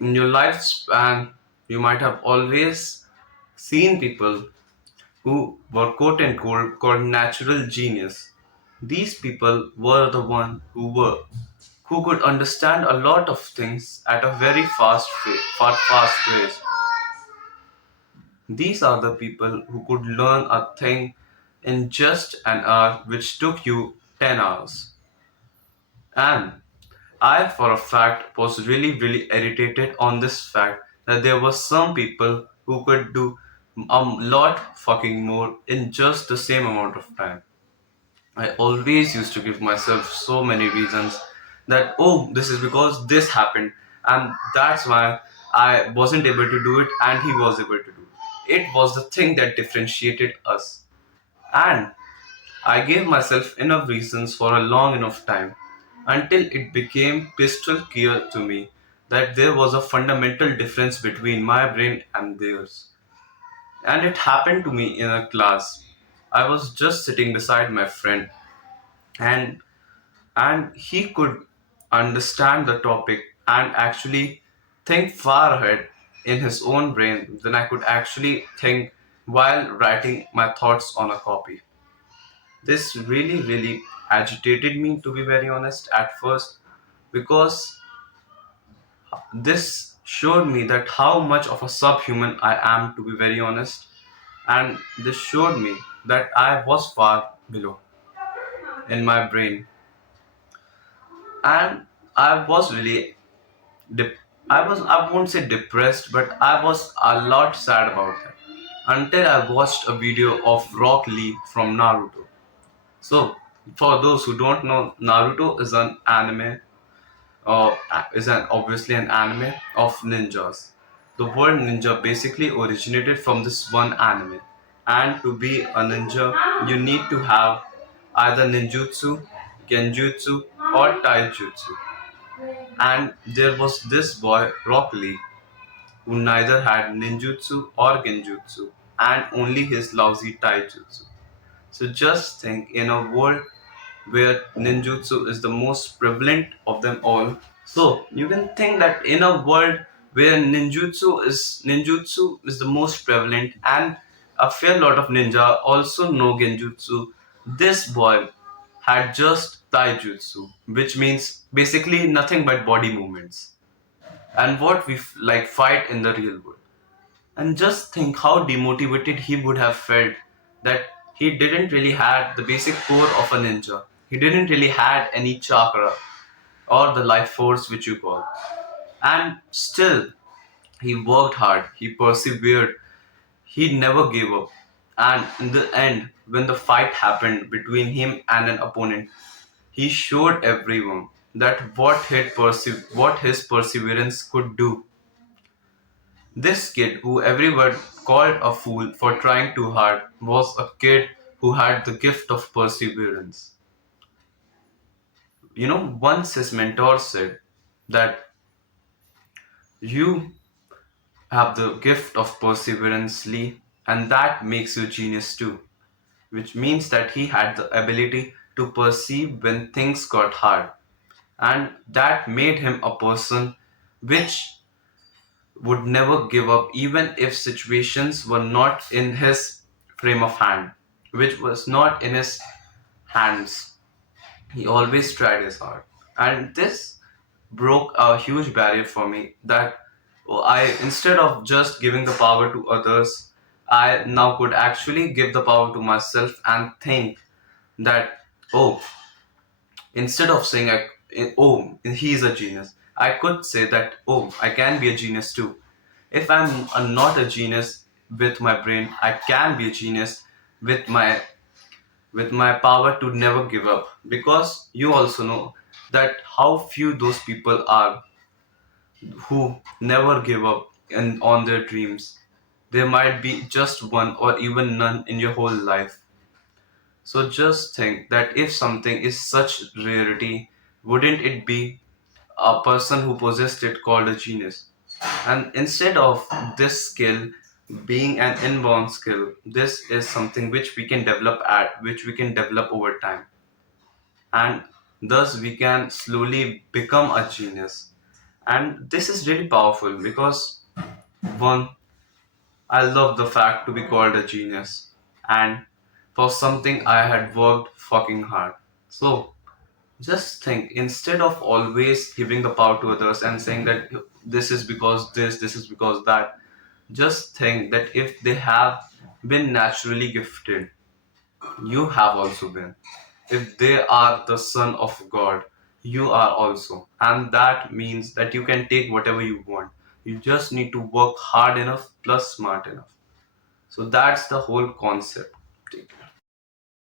In your lifespan, you might have always seen people who were quote unquote called natural genius. These people were the one who could understand a lot of things at a very fast pace. These are the people who could learn a thing in just an hour, which took you 10 hours. And I, for a fact, was really irritated on this fact that there were some people who could do a lot fucking more in just the same amount of time. I always used to give myself so many reasons that, oh, this is because this happened, and that's why I wasn't able to do it, and he was able to do it. It was the thing that differentiated us. And I gave myself enough reasons for a long enough time until it became crystal clear to me that there was a fundamental difference between my brain and theirs. And it happened to me in a class. I was just sitting beside my friend, and he could understand the topic and actually think far ahead in his own brain than I could actually think while writing my thoughts on a copy. This really agitated me, to be very honest, at first, because this showed me that how much of a subhuman I am, to be very honest, and this showed me that I was far below in my brain, and I was really dep- I won't say depressed, but I was a lot sad about it until I watched a video of Rock Lee from Naruto. So, for those who don't know, Naruto is an anime, is an obviously an anime of ninjas. The word ninja basically originated from this one anime, and to be a ninja, you need to have either ninjutsu, genjutsu, or taijutsu. And there was this boy, Rock Lee, who neither had ninjutsu or genjutsu, and only his lousy taijutsu. So just think, in a world where ninjutsu is the most prevalent of them all. So you can think that in a world where ninjutsu is the most prevalent, and a fair lot of ninja also know genjutsu, this boy had just taijutsu, which means basically nothing but body movements, and what we like fight in the real world. And just think how demotivated he would have felt that he didn't really had the basic core of a ninja. He didn't really had any chakra or the life force which you call. And still he worked hard, he persevered, he never gave up. And in the end, when the fight happened between him and an opponent, he showed everyone that what his perseverance could do. This kid, who everyone called a fool for trying too hard, was a kid who had the gift of perseverance. Once his mentor said that you have the gift of perseverance, Lee, and that makes you genius too, which means that he had the ability to perceive when things got hard, and that made him a person which would never give up even if situations were not in his frame of hand, which was not in his hands. He always tried his hard. And this broke a huge barrier for me that instead of just giving the power to others, I now could actually give the power to myself and think that, oh, instead of saying, oh, he is a genius, I could say that, oh, I can be a genius too. If I'm not a genius with my brain, I can be a genius with my power to never give up. Because you also know that how few those people are who never give up on their dreams. There might be just one or even none in your whole life. So just think that if something is such rarity, wouldn't it be a person who possessed it called a genius? And instead of this skill being an inborn skill, this is something which we can develop over time. And thus we can slowly become a genius. And this is really powerful because, one, I love the fact to be called a genius and for something I had worked fucking hard. So just think, instead of always giving the power to others and saying that this is because this is because that, just think that if they have been naturally gifted, you have also been. If they are the son of God, you are also. And that means that you can take whatever you want. You just need to work hard enough plus smart enough. So that's the whole concept.